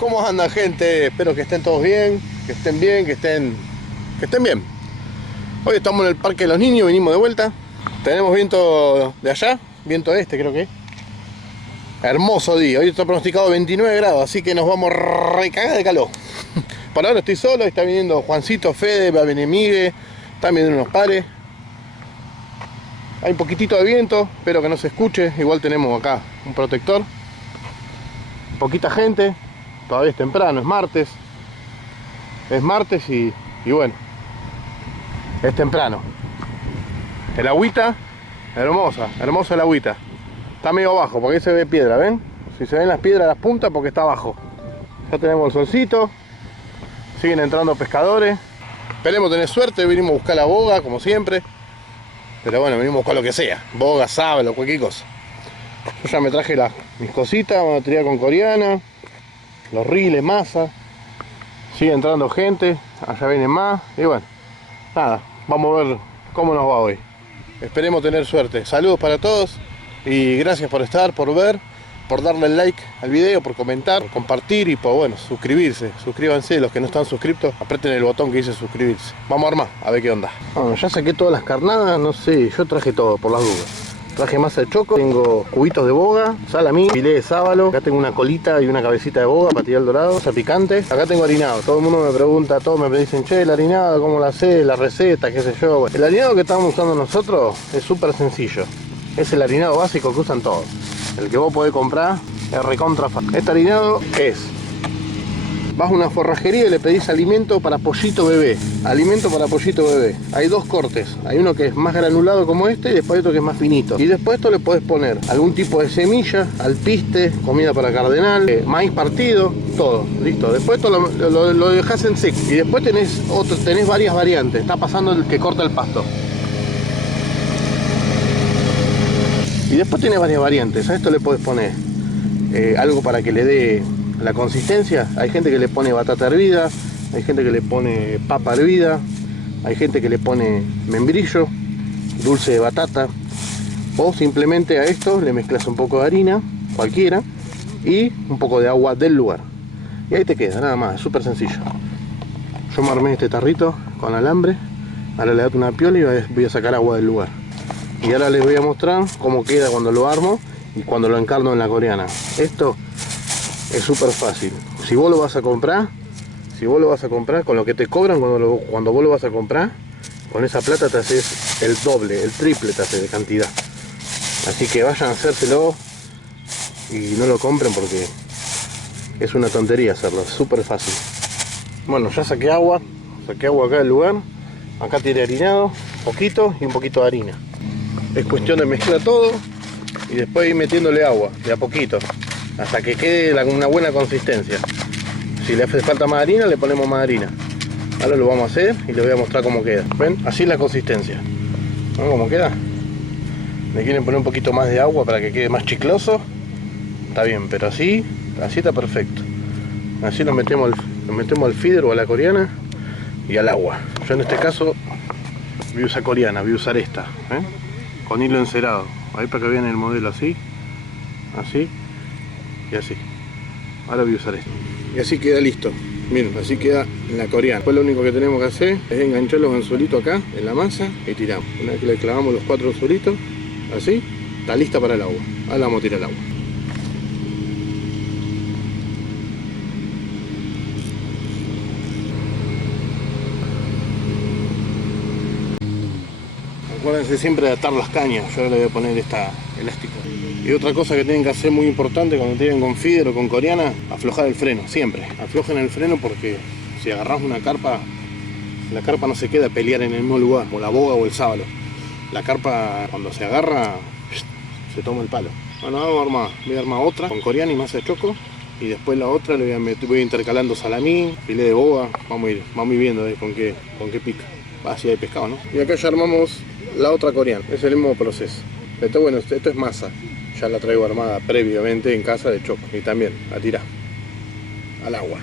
¿Cómo anda, gente? Espero que estén todos bien, que estén bien, que estén bien. Hoy estamos en el Parque de los Niños, vinimos de vuelta. Tenemos viento de allá, viento este creo que. Hermoso día, hoy está pronosticado 29 grados, así que nos vamos recagar de calor. Por ahora estoy solo, está viniendo Juancito, Fede, va a venir Migue, están viniendo unos pares. Hay un poquitito de viento, espero que no se escuche. Igual tenemos acá un protector. Poquita gente, todavía es temprano, es martes. Es martes y bueno, es temprano. El agüita, hermosa el agüita. Está medio bajo, porque ahí se ve piedra, ¿ven? Si se ven las piedras, las puntas, porque está abajo. Ya tenemos el solcito. Siguen entrando pescadores. Esperemos tener suerte, vinimos a buscar la boga, como siempre. Pero bueno, venimos a buscar lo que sea. Boga, sábalo, cualquier cosa. Yo ya me traje mis cositas, batería con coreana, los riles, masa. Sigue entrando gente, allá vienen más. Y bueno, nada, vamos a ver cómo nos va hoy. Esperemos tener suerte. Saludos para todos y gracias por estar, por ver, por darle el like al video, por comentar, por compartir y por, bueno, suscribirse. Suscríbanse, los que no están suscriptos, aprieten el botón que dice suscribirse. Vamos a armar, a ver qué onda. Bueno, ya saqué todas las carnadas, no sé, yo traje todo por las dudas. Traje masa de choco, tengo cubitos de boga, salamín, filé de sábalo, acá tengo una colita y una cabecita de boga para tirar el dorado, o sea, picante. Acá tengo harinado, todo el mundo me pregunta, todos me dicen, che, el harinado, ¿cómo lo haces? La receta, qué sé yo. Bueno, el harinado que estamos usando nosotros es súper sencillo. Es el harinado básico que usan todos. El que vos podés comprar es recontra fácil. Este harinado es: vas a una forrajería y le pedís alimento para pollito bebé. Alimento para pollito bebé. Hay dos cortes. Hay uno que es más granulado como este y después hay otro que es más finito. Y después esto le podés poner algún tipo de semilla, alpiste, comida para cardenal, maíz partido, todo. Listo. Después esto lo dejás en seco. Y después tenés varias variantes. Está pasando el que corta el pasto. Y después tenés varias variantes. A esto le podés poner algo para que le dé la consistencia. Hay gente que le pone batata hervida, hay gente que le pone papa hervida, hay gente que le pone membrillo, dulce de batata, o simplemente a esto le mezclas un poco de harina, cualquiera, y un poco de agua del lugar. Y ahí te queda, nada más, súper sencillo. Yo me armé este tarrito con alambre, ahora le doy una piola y voy a sacar agua del lugar. Y ahora les voy a mostrar cómo queda cuando lo armo y cuando lo encarno en la coreana. Esto es súper fácil. Si vos lo vas a comprar con lo que te cobran cuando vos lo vas a comprar, con esa plata te haces el doble, el triple te haces de cantidad. Así que vayan a hacérselo y no lo compren porque es una tontería hacerlo, es súper fácil. Bueno, ya saqué agua acá del lugar. Acá tiene harinado, poquito y un poquito de harina. Es cuestión de mezclar todo y después ir metiéndole agua de a poquito hasta que quede una buena consistencia. Si le hace falta más harina, le ponemos más harina. Ahora lo vamos a hacer y les voy a mostrar cómo queda. ¿Ven? Así es la consistencia. ¿Ven cómo queda? Le quieren poner un poquito más de agua para que quede más chicloso. Está bien, pero así está perfecto. Así lo metemos al feeder o a la coreana y al agua. Yo en este caso voy a usar coreana, voy a usar esta, ¿eh? Con hilo encerado. Ahí para que vean el modelo así y así. Ahora voy a usar esto. Y así queda listo. Miren, así queda en la coreana. Después lo único que tenemos que hacer es enganchar los anzuelitos acá en la masa y tiramos. Una vez que le clavamos los 4 anzuelitos, así, está lista para el agua. Ahora vamos a tirar el agua. Acuérdense siempre de atar las cañas. Yo ahora le voy a poner esta elástico. Y otra cosa que tienen que hacer muy importante cuando tienen con feeder o con coreana, aflojar el freno, siempre. Aflojen el freno porque si agarrás una carpa, la carpa no se queda a pelear en el mismo lugar, como la boga o el sábalo. La carpa cuando se agarra, se toma el palo. Bueno, voy a armar otra con coreana y masa de choco. Y después la otra le voy a ir intercalando salamín, filé de boga. Vamos a ir viendo con qué pica. Así hay pescado, ¿no? Y acá ya armamos la otra coreana. Es el mismo proceso. Bueno, esto es masa. Ya la traigo armada previamente en casa de choco. Y también la tira al agua.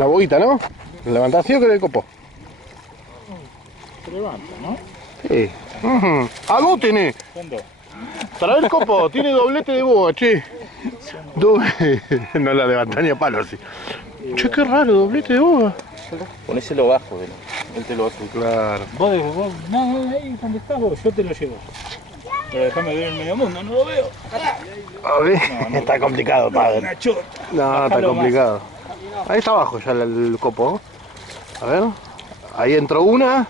Una boguita, ¿no? ¿Levantás así o querés el copo? Se levanta, ¿no? Sí. ¿A vos tenés? ¿Cuándo? Trae el copo, tiene doblete de boga, che. No la levantá ni a palo así. Che, qué raro, doblete de boga. Ponéselo bajo, él te lo hace. Claro. Vos, no, ahí donde estás vos, yo te lo llevo. Pero déjame ver el medio mundo, no lo veo. A ver, No, está complicado, padre. Una chota. No, está Bájalo complicado. Ahí está abajo ya el copo. A ver. Ahí entró una.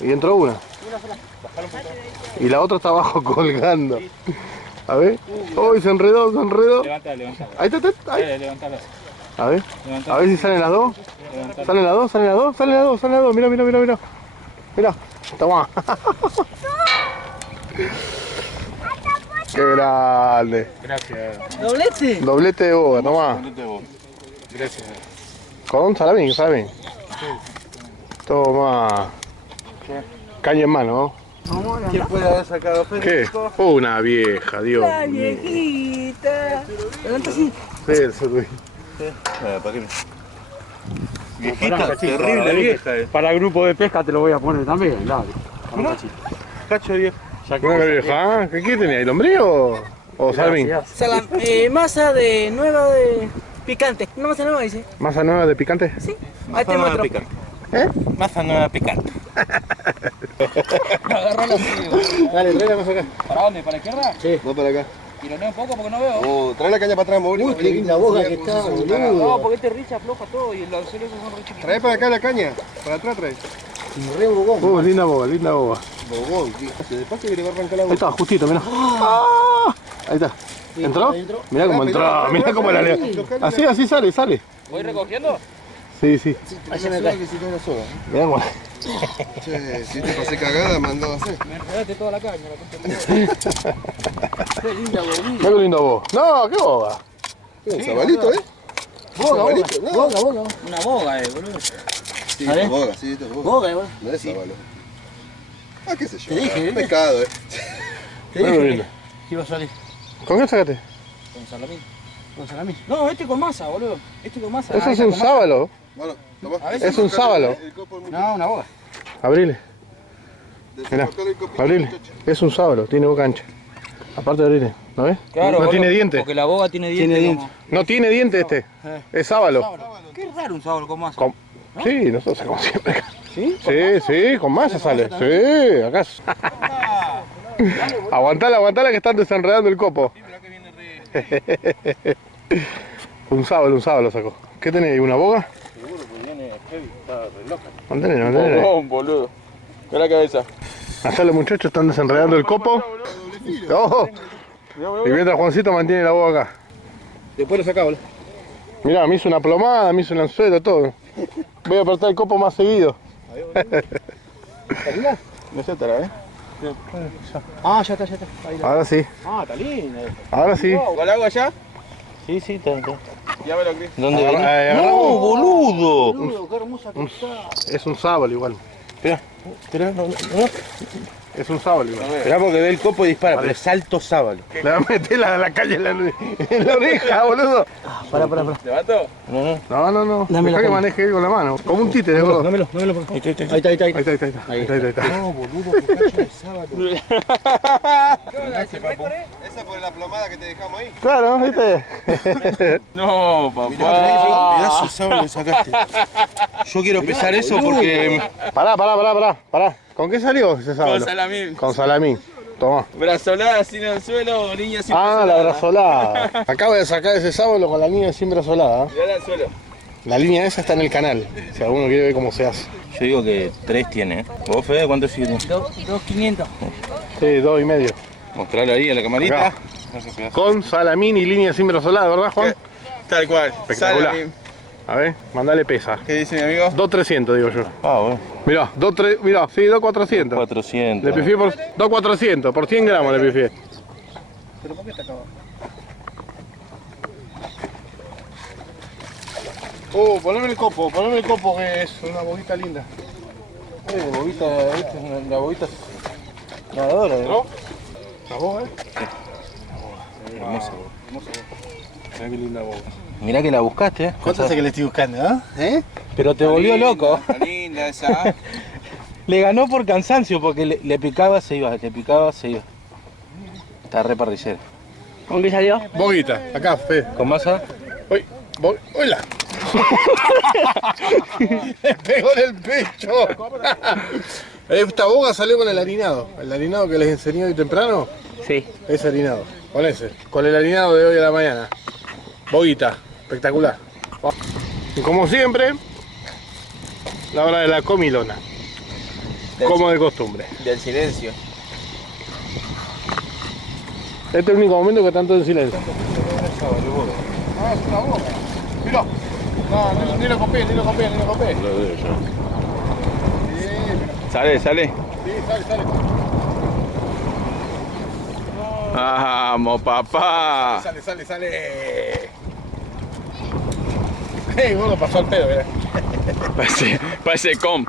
Y entró una. Y la otra está abajo colgando. A ver. Uy, se enredó, se enredó. Levantala. Ahí está, ahí. Levantala. A ver. Levantala. A ver si salen las dos. Levantala. Salen las dos, salen las dos, salen las dos, salen las dos. Mira, mira, mira, mira. Mira. Toma. Qué grande. Gracias. ¿Doblete? Doblete de boga, toma. Gracias. Con salamín, salamín. Toma. Caña en mano, ¿no? ¿Quién puede haber sacado ¿Qué? Federico? Una vieja, Dios La mío. viejita. Levanta así. Eso, Luis. ¿Para qué? Viejita, Viejita, terrible vieja. Para grupo de pesca te lo voy a poner también, dale. Cacho viejo. Una vieja, ¿ah? ¿Qué tenía? ¿El hombrío o salamín? Masa de nueva de picante. Una masa nueva dice. ¿Masa nueva de picante? Sí. Ahí te muestro. ¿Eh? Masa nueva picante. Agárralo así. Dale, tráela más acá. ¿Para dónde? ¿Para la izquierda? Sí. Va para acá. Tironea un poco porque no veo. Trae la caña para atrás, Mauricio. Uy, qué linda boga que está, boludo. No, porque este richa afloja todo y los anzuelos son re chiquitos. Trae para acá la caña. Para atrás trae. Re bogón. Linda boga, linda boga. Bobón, que de paso que le va a arrancar la Ahí boca. está, justito, mirá. Ahí está. ¿Entró? Mirá cómo entró, mirá cómo la leo. Así, así sale, sale. ¿Voy recogiendo? Sí, sí. Ahí se me cae que si no la soga. Mirá cómo. Che, si te pasé cagada, mandó a hacer. Me enredaste toda la caña. Qué linda bobita. Mirá qué lindo boga. No, qué boga. Un sabalito, ¿eh? Sabalito, no. Boga. Una boga, boludo. Sí, esto es boga, sí, esto es boga. Boga, boludo. No es sabalo. Ah, qué sé yo. Te dije, un pescado, Te Mirá qué dije lindo. que iba a salir. ¿Con qué sacaste? Con salamín. Con salamín. No, este con masa, boludo. Este con masa. Eso es un sábalo. Bueno, toma. A veces Es un sábalo. El copo es muy No, una boga. Abrile. Mirá, Desenfocar el copito, abrile. muchacho. Es un sábalo, tiene boca ancha. Aparte de abrile, ¿no ves? Claro, no boludo, tiene diente. Porque la boga tiene diente. Tiene diente. No tiene diente este. Es sábalo. Qué raro un sábalo con masa. Sí, nosotros sacamos siempre acá. ¿Sí? Sí, con masa sale. Sí, acá. Aguantala, aguantala que están desenredando el copo. Un sábalo sacó. ¿Qué tenés ahí? ¿Una boga? Seguro que viene heavy, está re loca. Mantenele. Boludo. Ve la cabeza. Allá los muchachos están desenredando el copo. ¡Ojo! Y mientras Juancito mantiene la boga acá. Después lo saca, boludo. Mirá, me hizo una plomada, me hizo un anzuelo, todo. Voy a apretar el copo más seguido. No sé, estará, ¿eh? Ah, ya está. Ahí la... Ahora sí, Ah, está lindo. ahora sí. ¿Con agua ya? Sí, está. Ya me lo creí. ¿Dónde Agarramos. boludo! Boludo, qué hermosa que está. Es un sábalo igual. Esperá, no. Es un sábalo igual. Esperá porque ve el copo y dispara, pero es alto sábalo. Le va a meter la calle en la oreja, boludo. Pará. ¿Levanto? No. Dame Dejá la que caña. maneje él con la mano. Como un títere, boludo. Dámelo, por favor. Ahí está. Ahí está. No, boludo, qué cacho de sábalo. Esa por la plomada que te dejamos ahí. Claro, ¿viste? No, papá. Pedazo de sábalo sacaste. Yo quiero pesar eso porque... Pará. ¿Con qué salió ese sábalo? Con salamín. Con salamín. Toma. Brazolada sin anzuelo, niña sin La brazolada. Acabo de sacar ese sábalo con la línea sin brazolada. Mirá el anzuelo. La línea esa está en el canal. Si alguno quiere ver cómo se hace. Yo digo que 3 tiene, ¿eh? ¿Vos, Fede, cuánto sigue? 2.500. Sí, 2,5. Mostralo ahí a la camarita. Acá. Con salamín y línea sin brazolada, ¿verdad, Juan? Tal cual. Espectacular. Salamín. A ver, mandale pesa. ¿Qué dice mi amigo? 2,300 digo yo. Ah, bueno. Mirá, 2,400. 400. Le pifié por 2,400, por 100 gramos le pifié. ¿Pero por qué está acá abajo? Poneme el copo que es una boguita linda. Bobita, esta es la bobita nadadora, ¿no? ¿La boga, Hermoso. Mirá qué linda boga. Mirá que la buscaste, ¿Cuánto hace que le estoy buscando, no? Pero te volvió loco. Está linda esa. Le ganó por cansancio porque le picaba, se iba, le picaba, se iba. Está re parrillero. ¿Con qué salió? Boguita, acá, Fede. ¿Con masa? Uy, ¡hola! Le pegó en el pecho. Esta boga salió con el harinado. El harinado que les enseñé hoy temprano. Sí. Ese harinado. Con ese. Con el harinado de hoy a la mañana. Boguita. Espectacular. Y como siempre, la hora de la comilona. Como de costumbre. Del silencio. Este es el único momento que tanto en silencio. Ah, es una boga. Mirá. No, ni lo copié. Sale. Sí, sale. Vamos, papá. Sale. Hey, bueno, pasó el pedo, mirá. Parece com.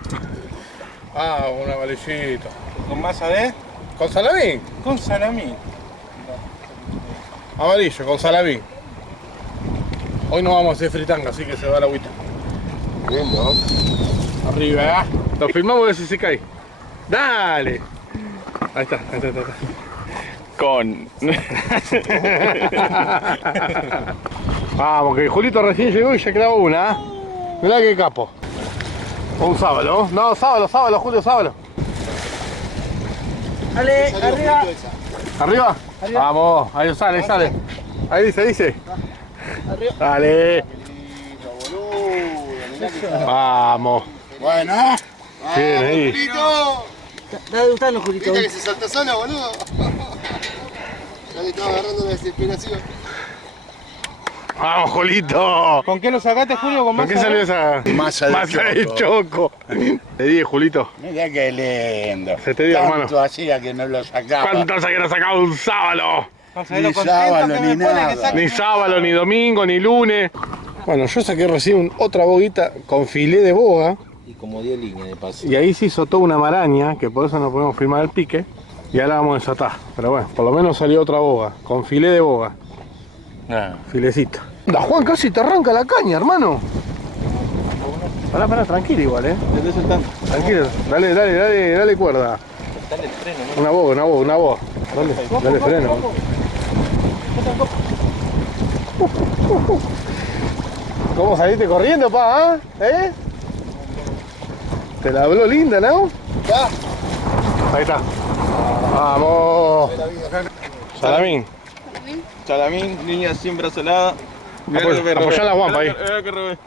Ah, un amarillito. ¿Con masa de? ¿Con salamín? Con salamín. Amarillo, con salamín. Hoy no vamos a hacer fritanga, así que se va la agüita. Lindo. Arriba. Lo filmamos a ver si se cae. Dale. Ahí está. Con. Vamos, que Julito recién llegó y ya clavó una. ¿Eh? Mirá qué capo. Un sábalo. No, sábalo, Julio, sábalo. Dale, arriba. ¿Arriba? Vamos, ahí sale. Ahí dice. Arriba. Dale. Vamos. Bueno. Bien, ahí. Julito. Está gustando, Julito. ¿Viste que se saltó solo, boludo? Ya le estaba agarrando la desesperación. Vamos, Julito. ¿Con qué lo sacaste, Julio? ¿Con ¿Con masa? qué salió esa Masa de choco? Te dije, Julito. Mirá qué lindo. Se te dio, hermano. Tanto hacía que no lo sacaba. ¿Cuánto se que sacado un sábalo? No sabés Ni lo contento sábalo, que ni me pone nada. que saque. Ni sábalo, ni domingo, ni lunes. Bueno, yo saqué recién otra boguita con filé de boga. Y como 10 líneas de paso. Y ahí se hizo toda una maraña, que por eso no podemos filmar el pique. Y ahora vamos a desatar. Pero bueno, por lo menos salió otra boga, con filé de boga. Filecito. Da Juan, casi te arranca la caña, hermano. Pará, tranquilo igual, Te estoy soltando. Tranquilo, dale cuerda. Dale el freno, ¿no? Una boga. Dale freno. ¿Cómo saliste corriendo, pa? ¿Eh? Te la habló linda, ¿no? Ya. Ahí está. Vamos. Salamín. Salamín, línea siembra solada. Apoyá la guampa ahí.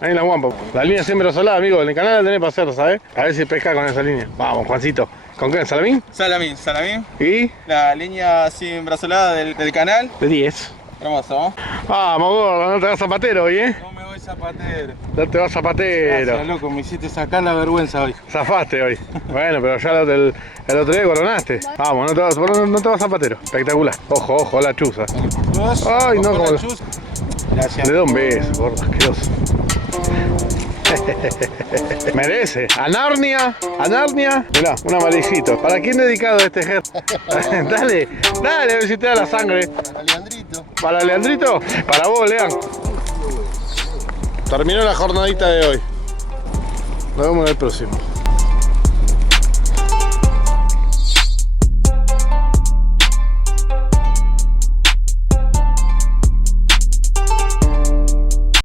Ahí en la guampa. La línea siempre solada, amigo. En el canal la tenés para hacerlo, ¿sabes? A ver si pesca con esa línea. Vamos, Juancito. ¿Con qué? ¿Salamín? Salamín. ¿Y? La línea siembra solada del canal. De 10. Hermoso. Vamos, gordo. No te vas zapatero hoy, ¿eh? No me voy zapatero. No te vas zapatero. Gracias, loco, me hiciste sacar la vergüenza hoy. Zafaste hoy. Bueno, pero ya el otro día coronaste. Vamos, no te vas zapatero. Espectacular. Ojo, la chuza. Ay, no, como... Gracias. Le doy un beso, gordo, asqueroso. Merece. A Narnia. Mirá, un amarillito. ¿Para quién dedicado este gesto? Dale, a ver si te da la sangre. Para Leandrito. ¿Para Leandrito? Para vos, Lean. Terminó la jornadita de hoy. Nos vemos en el próximo.